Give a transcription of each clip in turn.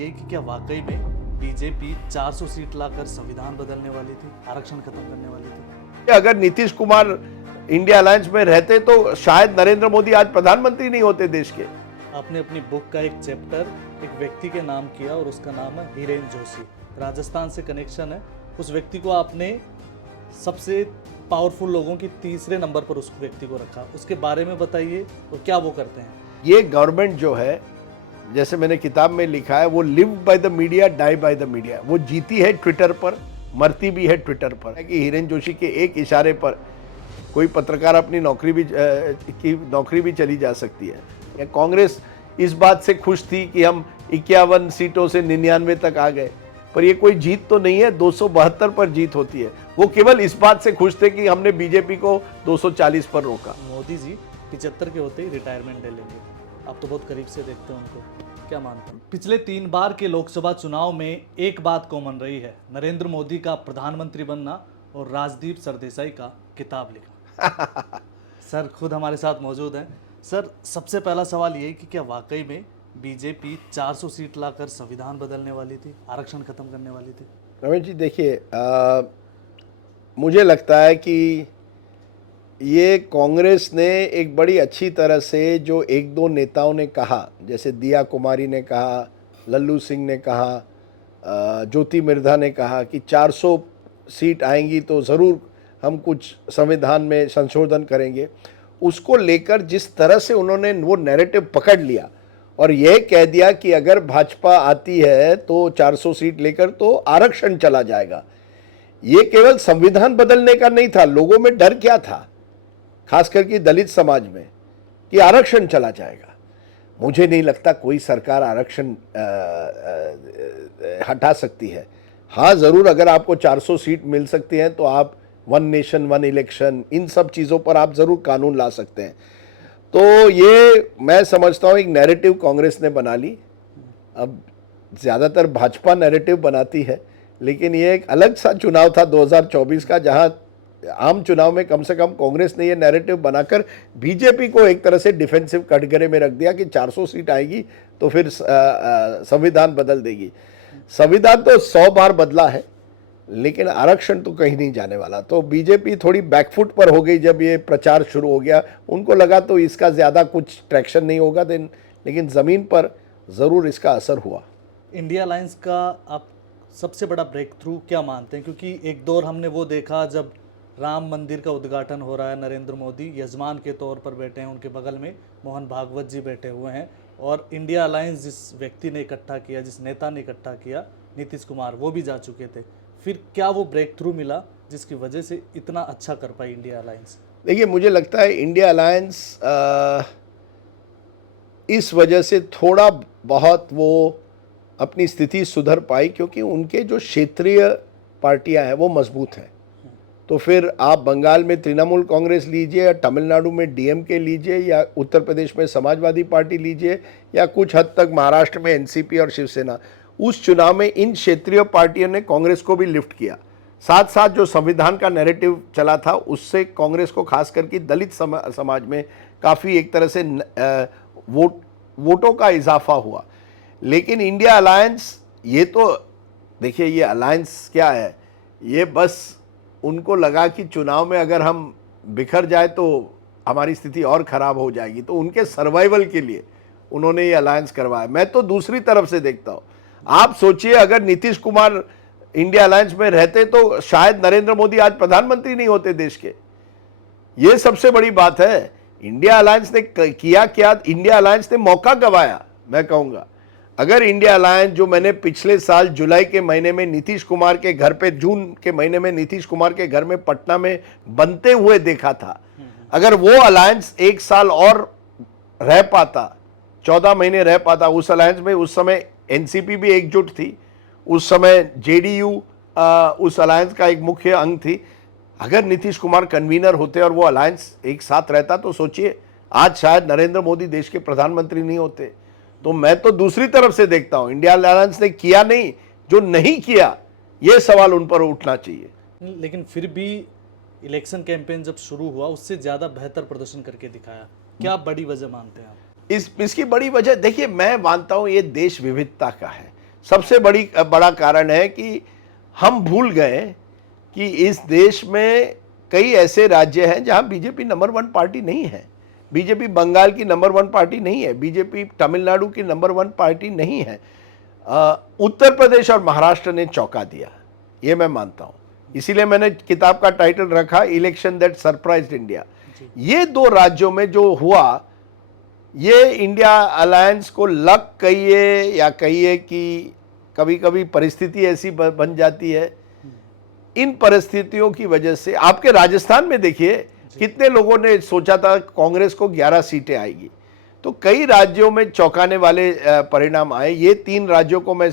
ये कि क्या वाकई में बीजेपी 400 सीट लाकर संविधान बदलने वाली थी, आरक्षण खत्म करने वाली थी? अगर नीतीश कुमार इंडिया अलायंस में रहते तो शायद नरेंद्र मोदी आज प्रधानमंत्री नहीं होते देश के। आपने अपनी बुक का एक चैप्टर एक व्यक्ति के नाम किया और उसका नाम है हीरेन जोशी। राजस्थान से कनेक्शन है। उस व्यक्ति को आपने सबसे पावरफुल लोगों की तीसरे नंबर पर उस व्यक्ति को रखा। उसके बारे में बताइए और क्या वो करते हैं। ये गवर्नमेंट जो है, जैसे मैंने किताब में लिखा है, वो live by the media, die by the media. वो जीती है ट्विटर पर, मरती भी है ट्विटर पर। कि हीरेन जोशी के एक इशारे पर कोई पत्रकार अपनी नौकरी भी चली जा सकती है। या कांग्रेस इस बात से खुश थी कि हम 51 सीटों से 99 तक आ गए, पर ये कोई जीत तो नहीं है। 272 पर जीत होती है। वो केवल इस बात से खुश थे कि हमने बीजेपी को 240 पर रोका। मोदी जी 75 के होते ही रिटायरमेंट ले लेंगे। आप तो बहुत करीब से देखते हैं उनको, क्या मानते हैं? पिछले 3 बार के लोकसभा चुनाव में एक बात कॉमन रही है, नरेंद्र मोदी का प्रधानमंत्री बनना और राजदीप सरदेसाई का किताब लिखना। सर खुद हमारे साथ मौजूद हैं। सर सबसे पहला सवाल ये कि क्या वाकई में बीजेपी 400 सीट लाकर संविधान बदलने वाली थी, आरक्षण खत्म करने वाली थी? रमेश जी देखिए, मुझे लगता है कि ये कांग्रेस ने एक बड़ी अच्छी तरह से, जो एक दो नेताओं ने कहा, जैसे दिया कुमारी ने कहा, लल्लू सिंह ने कहा, ज्योति मिर्धा ने कहा कि 400 सीट आएंगी तो ज़रूर हम कुछ संविधान में संशोधन करेंगे, उसको लेकर जिस तरह से उन्होंने वो नैरेटिव पकड़ लिया और यह कह दिया कि अगर भाजपा आती है तो 400 सीट लेकर तो आरक्षण चला जाएगा। ये केवल संविधान बदलने का नहीं था, लोगों में डर क्या था, खास करके दलित समाज में, कि आरक्षण चला जाएगा। मुझे नहीं लगता कोई सरकार आरक्षण हटा सकती है। हाँ ज़रूर, अगर आपको 400 सीट मिल सकती हैं तो आप वन नेशन वन इलेक्शन, इन सब चीज़ों पर आप ज़रूर कानून ला सकते हैं। तो ये मैं समझता हूँ एक नैरेटिव कांग्रेस ने बना ली। अब ज़्यादातर भाजपा नैरेटिव बनाती है, लेकिन ये एक अलग सा चुनाव था 2024 का, जहाँ आम चुनाव में कम से कम कांग्रेस ने ये नैरेटिव बनाकर बीजेपी को एक तरह से डिफेंसिव कटघरे में रख दिया कि 400 सीट आएगी तो फिर संविधान बदल देगी। संविधान तो 100 बार बदला है, लेकिन आरक्षण तो कहीं नहीं जाने वाला। तो बीजेपी थोड़ी बैकफुट पर हो गई जब ये प्रचार शुरू हो गया। उनको लगा तो इसका ज़्यादा कुछ ट्रैक्शन नहीं होगा, लेकिन ज़मीन पर ज़रूर इसका असर हुआ। इंडिया अलायंस का आप सबसे बड़ा ब्रेक थ्रू क्या मानते हैं? क्योंकि एक दौर हमने वो देखा जब राम मंदिर का उद्घाटन हो रहा है, नरेंद्र मोदी यजमान के तौर पर बैठे हैं, उनके बगल में मोहन भागवत जी बैठे हुए हैं, और इंडिया अलायंस जिस व्यक्ति ने इकट्ठा किया, जिस नेता ने इकट्ठा किया, नीतीश कुमार, वो भी जा चुके थे। फिर क्या वो ब्रेक थ्रू मिला जिसकी वजह से इतना अच्छा कर पाई इंडिया अलायंस? देखिए, मुझे लगता है इंडिया अलायंस इस वजह से थोड़ा बहुत वो अपनी स्थिति सुधर पाई क्योंकि उनके जो क्षेत्रीय पार्टियां हैं वो मजबूत हैं। तो फिर आप बंगाल में तृणमूल कांग्रेस लीजिए, या तमिलनाडु में डीएमके लीजिए, या उत्तर प्रदेश में समाजवादी पार्टी लीजिए, या कुछ हद तक महाराष्ट्र में एनसीपी और शिवसेना, उस चुनाव में इन क्षेत्रीय पार्टियों ने कांग्रेस को भी लिफ्ट किया। साथ साथ जो संविधान का नैरेटिव चला था उससे कांग्रेस को खास करके दलित समाज में काफ़ी एक तरह से वोटों का इजाफा हुआ। लेकिन इंडिया अलायंस, ये तो देखिए, ये अलायंस क्या है, ये बस उनको लगा कि चुनाव में अगर हम बिखर जाए तो हमारी स्थिति और ख़राब हो जाएगी, तो उनके सर्वाइवल के लिए उन्होंने ये अलायंस करवाया। मैं तो दूसरी तरफ से देखता हूँ। आप सोचिए, अगर नीतीश कुमार इंडिया अलायंस में रहते तो शायद नरेंद्र मोदी आज प्रधानमंत्री नहीं होते देश के। ये सबसे बड़ी बात है। इंडिया अलायंस ने किया क्या? इंडिया अलायंस ने मौका गंवाया, मैं कहूँगा। अगर इंडिया अलायंस, जो मैंने पिछले साल जुलाई के महीने में नीतीश कुमार के घर पे, जून के महीने में नीतीश कुमार के घर में पटना में बनते हुए देखा था, अगर वो अलायंस 1 साल और रह पाता, 14 महीने रह पाता उस अलायंस में, उस समय एनसीपी भी एकजुट थी, उस समय जेडीयू उस अलायंस का एक मुख्य अंग थी। अगर नीतीश कुमार कन्वीनर होते और वो अलायंस एक साथ रहता तो सोचिए, आज शायद नरेंद्र मोदी देश के प्रधानमंत्री नहीं होते। तो मैं तो दूसरी तरफ से देखता हूं, इंडिया अलायंस ने किया नहीं, जो नहीं किया, ये सवाल उन पर उठना चाहिए। लेकिन फिर भी इलेक्शन कैंपेन जब शुरू हुआ उससे ज़्यादा बेहतर प्रदर्शन करके दिखाया। क्या बड़ी वजह मानते हैं आप? इसकी बड़ी वजह देखिए, मैं मानता हूं ये देश विविधता का है। सबसे बड़ा कारण है कि हम भूल गए कि इस देश में कई ऐसे राज्य हैं जहां बीजेपी नंबर 1 पार्टी नहीं है। बीजेपी बंगाल की नंबर 1 पार्टी नहीं है, बीजेपी तमिलनाडु की नंबर 1 पार्टी नहीं है। उत्तर प्रदेश और महाराष्ट्र ने चौंका दिया, ये मैं मानता हूं। इसीलिए मैंने किताब का टाइटल रखा इलेक्शन दैट सरप्राइज्ड इंडिया। ये दो राज्यों में जो हुआ, ये इंडिया अलायंस को लक कहिए या कहिए कि कभी कभी परिस्थिति ऐसी बन जाती है। इन परिस्थितियों की वजह से आपके राजस्थान में देखिए कितने लोगों ने सोचा था कांग्रेस को 11 सीटें आएगी, तो कई राज्यों में चौंकाने वाले परिणाम आए। ये 3 राज्यों को मैं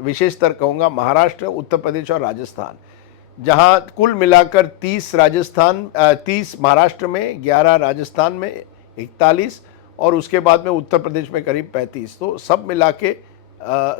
विशेषतर कहूँगा, महाराष्ट्र, उत्तर प्रदेश और राजस्थान, जहां कुल मिलाकर 30 महाराष्ट्र में, 11 राजस्थान में, 41 और उसके बाद में उत्तर प्रदेश में करीब 35, तो सब मिला के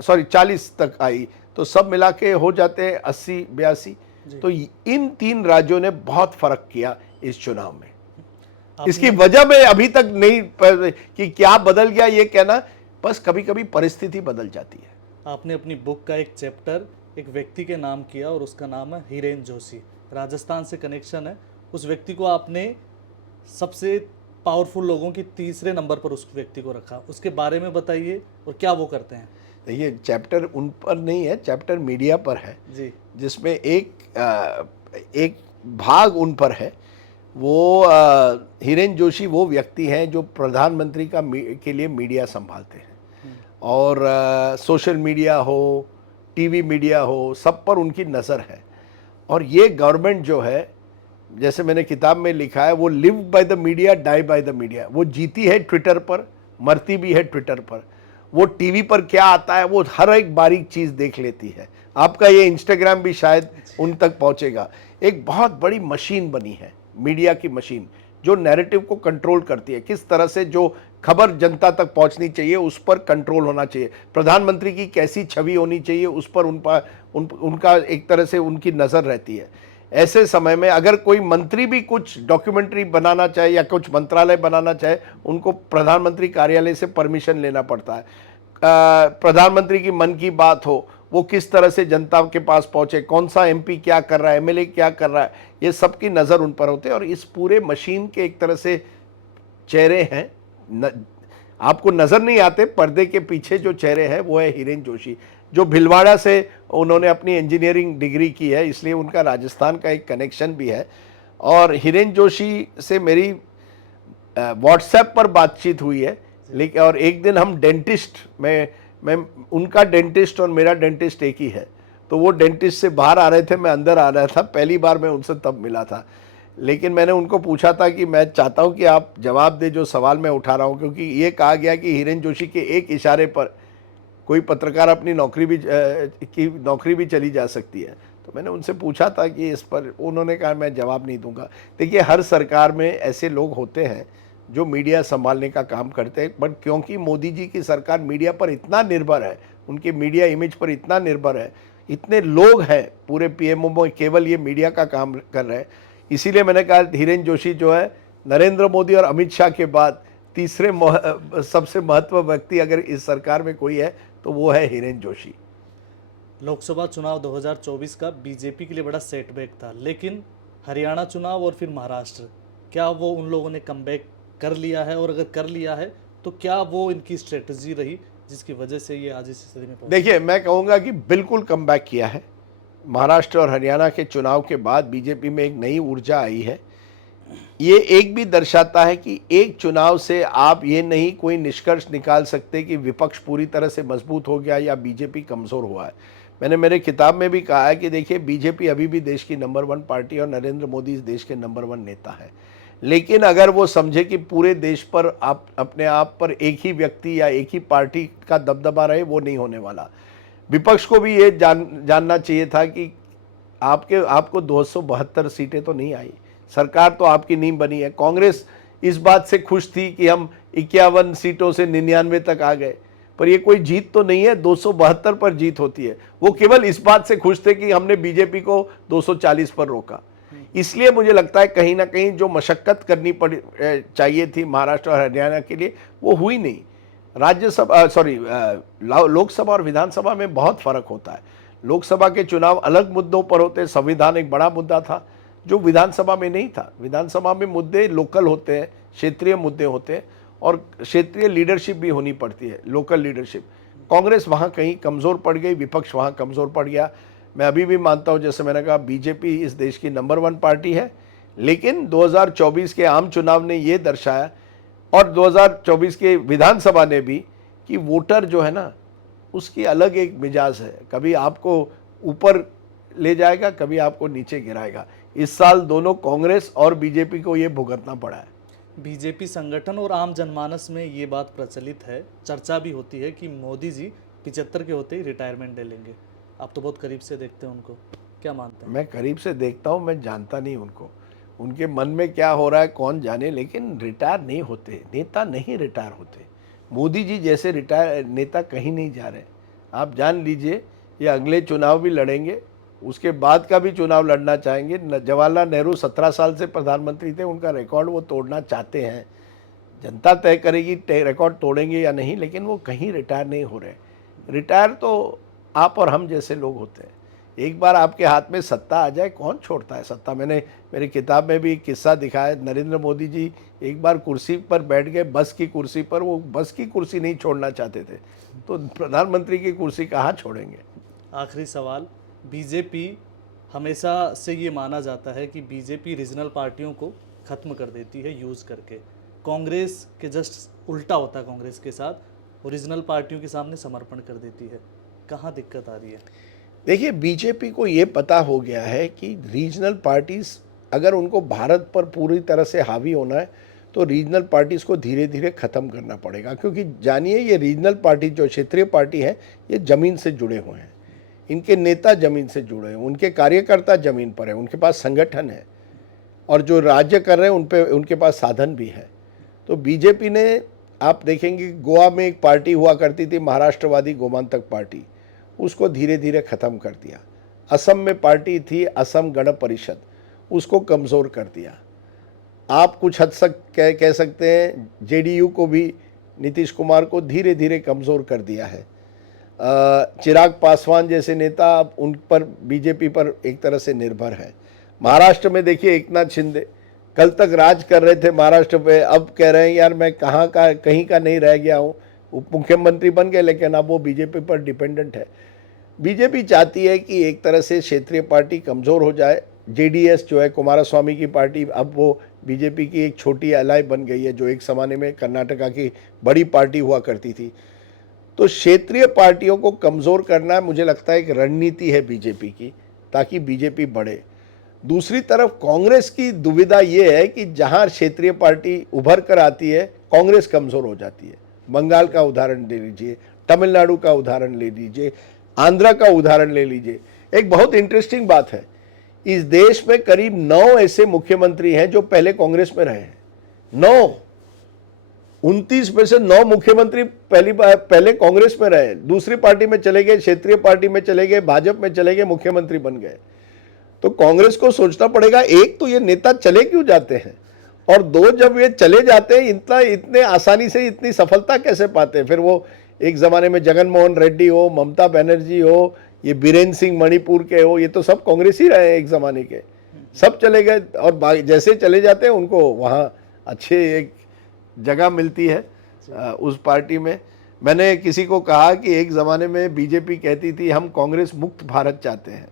40 तक आई, तो सब मिला के हो जाते हैं 80-82। तो इन 3 राज्यों ने बहुत फर्क किया इस चुनाव में। इसकी वजह में अभी तक नहीं कि क्या बदल गया ये कहना, बस कभी कभी परिस्थिति बदल जाती है। आपने अपनी बुक का एक चैप्टर एक व्यक्ति के नाम किया और उसका नाम है हिरेन जोशी। राजस्थान से कनेक्शन है। उस व्यक्ति को आपने सबसे पावरफुल लोगों की 3रे नंबर पर उस व्यक्ति को रखा, उसके बारे में बताइए और क्या वो करते हैं। ये चैप्टर उन पर नहीं है, चैप्टर मीडिया पर है जी, जिसमें एक भाग उन पर है। वो हिरेन जोशी वो व्यक्ति हैं जो प्रधानमंत्री के लिए मीडिया संभालते हैं, और सोशल मीडिया हो, टीवी मीडिया हो, सब पर उनकी नज़र है। और ये गवर्नमेंट जो है, जैसे मैंने किताब में लिखा है, वो live by the media, die by the media. वो जीती है ट्विटर पर, मरती भी है ट्विटर पर। वो टीवी पर क्या आता है वो हर एक बारीक चीज़ देख लेती है। आपका ये इंस्टाग्राम भी शायद उन तक पहुंचेगा। एक बहुत बड़ी मशीन बनी है, मीडिया की मशीन, जो नैरेटिव को कंट्रोल करती है। किस तरह से जो खबर जनता तक पहुंचनी चाहिए उस पर कंट्रोल होना चाहिए, प्रधानमंत्री की कैसी छवि होनी चाहिए उस पर उनका एक तरह से उनकी नज़र रहती है। ऐसे समय में अगर कोई मंत्री भी कुछ डॉक्यूमेंट्री बनाना चाहे या कुछ मंत्रालय बनाना चाहे, उनको प्रधानमंत्री कार्यालय से परमिशन लेना पड़ता है। प्रधानमंत्री की मन की बात हो, वो किस तरह से जनता के पास पहुंचे, कौन सा एमपी क्या कर रहा है, एमएलए क्या कर रहा है, ये सबकी नज़र उन पर होते हैं। और इस पूरे मशीन के एक तरह से चेहरे हैं, आपको नज़र नहीं आते, पर्दे के पीछे जो चेहरे हैं वो है हिरेन जोशी, जो भिलवाड़ा से उन्होंने अपनी इंजीनियरिंग डिग्री की है, इसलिए उनका राजस्थान का एक कनेक्शन भी है। और हिरेन जोशी से मेरी व्हाट्सएप पर बातचीत हुई है, लेकिन और एक दिन हम डेंटिस्ट मैं उनका डेंटिस्ट और मेरा डेंटिस्ट एक ही है, तो वो डेंटिस्ट से बाहर आ रहे थे, मैं अंदर आ रहा था। पहली बार मैं उनसे तब मिला था, लेकिन मैंने उनको पूछा था कि मैं चाहता हूं कि आप जवाब दे जो सवाल मैं उठा रहा हूं, क्योंकि ये कहा गया कि हिरेन जोशी के एक इशारे पर कोई पत्रकार अपनी नौकरी भी चली जा सकती है। तो मैंने उनसे पूछा था कि इस पर, उन्होंने कहा मैं जवाब नहीं दूंगा। देखिए, हर सरकार में ऐसे लोग होते हैं जो मीडिया संभालने का काम करते हैं, बट क्योंकि मोदी जी की सरकार मीडिया पर इतना निर्भर है, उनके मीडिया इमेज पर इतना निर्भर है, इतने लोग हैं पूरे पीएमओ में केवल ये मीडिया का काम कर रहे हैं, इसीलिए मैंने कहा हिरेन जोशी जो है नरेंद्र मोदी और अमित शाह के बाद 3रे सबसे महत्व व्यक्ति अगर इस सरकार में कोई है तो वो है हिरेन जोशी। लोकसभा चुनाव 2024 का बीजेपी के लिए बड़ा सेटबैक था, लेकिन हरियाणा चुनाव और फिर महाराष्ट्र, क्या वो उन लोगों ने कमबैक कर लिया है, और अगर कर लिया है तो क्या वो इनकी स्ट्रेटजी रही जिसकी वजह से ये आज इस स्थिति में पहुंचे? देखिए, मैं कहूँगा कि बिल्कुल कमबैक किया है। महाराष्ट्र और हरियाणा के चुनाव के बाद बीजेपी में एक नई ऊर्जा आई है। ये एक भी दर्शाता है कि एक चुनाव से आप ये नहीं कोई निष्कर्ष निकाल सकते कि विपक्ष पूरी तरह से मजबूत हो गया या बीजेपी कमज़ोर हुआ है। मैंने मेरे किताब में भी कहा है कि देखिए, बीजेपी अभी भी देश की नंबर 1 पार्टी और नरेंद्र मोदी इस देश के नंबर 1 नेता है, लेकिन अगर वो समझे कि पूरे देश पर आप अपने आप पर एक ही व्यक्ति या एक ही पार्टी का दबदबा रहे, वो नहीं होने वाला। विपक्ष को भी ये जानना चाहिए था कि आपको 272 सीटें तो नहीं आई, सरकार तो आपकी नहीं बनी है। कांग्रेस इस बात से खुश थी कि हम 51 सीटों से 99 तक आ गए, पर ये कोई जीत तो नहीं है, 272 पर जीत होती है। वो केवल इस बात से खुश थे कि हमने बीजेपी को 240 पर रोका। इसलिए मुझे लगता है कहीं ना कहीं जो मशक्कत करनी चाहिए थी महाराष्ट्र और हरियाणा के लिए, वो हुई नहीं। राज्यसभा लोकसभा और विधानसभा में बहुत फर्क होता है। लोकसभा के चुनाव अलग मुद्दों पर होते हैं, संविधान एक बड़ा मुद्दा था जो विधानसभा में नहीं था। विधानसभा में मुद्दे लोकल होते हैं, क्षेत्रीय मुद्दे होते हैं और क्षेत्रीय लीडरशिप भी होनी पड़ती है, लोकल लीडरशिप। कांग्रेस वहाँ कहीं कमज़ोर पड़ गई, विपक्ष वहाँ कमज़ोर पड़ गया। मैं अभी भी मानता हूँ, जैसे मैंने कहा, बीजेपी इस देश की नंबर 1 पार्टी है, लेकिन 2024 के आम चुनाव ने ये दर्शाया और 2024 के विधानसभा ने भी कि वोटर जो है ना, उसकी अलग एक मिजाज है। कभी आपको ऊपर ले जाएगा, कभी आपको नीचे गिराएगा। इस साल दोनों कांग्रेस और बीजेपी को ये भुगतना पड़ा है। बीजेपी संगठन और आम जनमानस में ये बात प्रचलित है, चर्चा भी होती है कि मोदी जी 75 के होते ही रिटायरमेंट ले लेंगे। आप तो बहुत करीब से देखते हैं उनको, क्या मानते हैं? मैं करीब से देखता हूँ, मैं जानता नहीं उनको, उनके मन में क्या हो रहा है कौन जाने, लेकिन रिटायर नहीं होते, नेता नहीं रिटायर होते। मोदी जी जैसे रिटायर नेता कहीं नहीं जा रहे। आप जान लीजिए, ये अगले चुनाव भी लड़ेंगे, उसके बाद का भी चुनाव लड़ना चाहेंगे। जवाहरलाल नेहरू 17 साल से प्रधानमंत्री थे, उनका रिकॉर्ड वो तोड़ना चाहते हैं। जनता तय करेगी रिकॉर्ड तोड़ेंगे या नहीं, लेकिन वो कहीं रिटायर नहीं हो रहे। रिटायर तो आप और हम जैसे लोग होते हैं। एक बार आपके हाथ में सत्ता आ जाए, कौन छोड़ता है सत्ता। मैंने मेरी किताब में भी एक किस्सा दिखाया, नरेंद्र मोदी जी एक बार कुर्सी पर बैठ गए, बस की कुर्सी पर। वो बस की कुर्सी नहीं छोड़ना चाहते थे, तो प्रधानमंत्री की कुर्सी कहाँ छोड़ेंगे। आखिरी सवाल, बीजेपी हमेशा से ये माना जाता है कि बीजेपी रीजनल पार्टियों को ख़त्म कर देती है यूज़ करके। कांग्रेस के जस्ट उल्टा होता है, कांग्रेस के साथ ओरिजिनल पार्टियों के सामने समर्पण कर देती है। कहाँ दिक्कत आ रही है? देखिए, बीजेपी को ये पता हो गया है कि रीजनल पार्टीज अगर उनको भारत पर पूरी तरह से हावी होना है तो रीजनल पार्टीज को धीरे धीरे ख़त्म करना पड़ेगा। क्योंकि जानिए, ये रीजनल पार्टी जो क्षेत्रीय पार्टी है, ये ज़मीन से जुड़े हुए हैं, इनके नेता ज़मीन से जुड़े हैं, उनके कार्यकर्ता ज़मीन पर हैं, उनके पास संगठन है और जो राज्य कर रहे हैं उन पे उनके पास साधन भी है। तो बीजेपी ने, आप देखेंगे, गोवा में एक पार्टी हुआ करती थी, महाराष्ट्रवादी गोमांतक पार्टी, उसको धीरे धीरे ख़त्म कर दिया। असम में पार्टी थी, असम गण परिषद, उसको कमज़ोर कर दिया। आप कुछ हद तक कह सकते हैं जेडीयू को भी, नीतीश कुमार को धीरे धीरे कमज़ोर कर दिया है। चिराग पासवान जैसे नेता अब उन पर, बीजेपी पर एक तरह से निर्भर है। महाराष्ट्र में देखिए, एकनाथ शिंदे कल तक राज कर रहे थे महाराष्ट्र पे, अब कह रहे हैं यार मैं कहीं का नहीं रह गया हूँ, उप मुख्यमंत्री बन गए, लेकिन अब वो बीजेपी पर डिपेंडेंट है। बीजेपी चाहती है कि एक तरह से क्षेत्रीय पार्टी कमज़ोर हो जाए। जेडीएस जो है, कुमारस्वामी की पार्टी, अब वो बीजेपी की एक छोटी एलाई बन गई है, जो एक ज़माने में कर्नाटका की बड़ी पार्टी हुआ करती थी। तो क्षेत्रीय पार्टियों को कमज़ोर करना, मुझे लगता है एक रणनीति है बीजेपी की, ताकि बीजेपी बढ़े। दूसरी तरफ कांग्रेस की दुविधा ये है कि जहां क्षेत्रीय पार्टी उभर कर आती है, कांग्रेस कमज़ोर हो जाती है। बंगाल का उदाहरण ले लीजिए, तमिलनाडु का उदाहरण ले लीजिए, आंध्रा का उदाहरण ले लीजिए। एक बहुत इंटरेस्टिंग बात है, इस देश में करीब 9 ऐसे मुख्यमंत्री हैं जो पहले कांग्रेस में रहे हैं। 9, 29 में से 9 मुख्यमंत्री पहले कांग्रेस में रहे, दूसरी पार्टी में चले गए, क्षेत्रीय पार्टी में चले गए, भाजपा में चले गए, मुख्यमंत्री बन गए। तो कांग्रेस को सोचना पड़ेगा, एक तो ये नेता चले क्यों जाते हैं, और 2, जब ये चले जाते हैं इतने आसानी से इतनी सफलता कैसे पाते हैं। फिर वो एक ज़माने में जगन मोहन रेड्डी हो, ममता बनर्जी हो, ये बीरेन सिंह मणिपुर के हो, ये तो सब कांग्रेस ही रहे हैं एक ज़माने के, सब चले गए। और जैसे चले जाते हैं उनको वहाँ अच्छे एक जगह मिलती है उस पार्टी में। मैंने किसी को कहा कि एक ज़माने में बीजेपी कहती थी हम कांग्रेस मुक्त भारत चाहते हैं।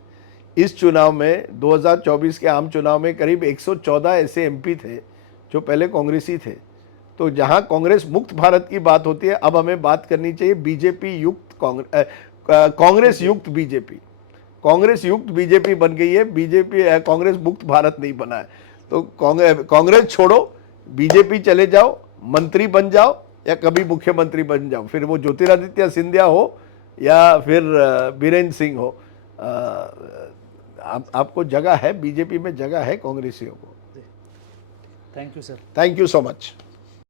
इस चुनाव में, 2024 के आम चुनाव में, करीब 114 ऐसे एमपी थे जो पहले कांग्रेसी थे। तो जहां कांग्रेस मुक्त भारत की बात होती है, अब हमें बात करनी चाहिए बीजेपी युक्त कांग्रेस युक्त बीजेपी। कांग्रेस युक्त बीजेपी बन गई है, बीजेपी कांग्रेस मुक्त भारत नहीं बना है। तो कांग्रेस छोड़ो, बीजेपी चले जाओ, मंत्री बन जाओ या कभी मुख्यमंत्री बन जाओ, फिर वो ज्योतिरादित्य सिंधिया हो या फिर बीरेन सिंह हो। आपको जगह है, बीजेपी में जगह है कांग्रेसियों को। Thank you sir. Thank you so much.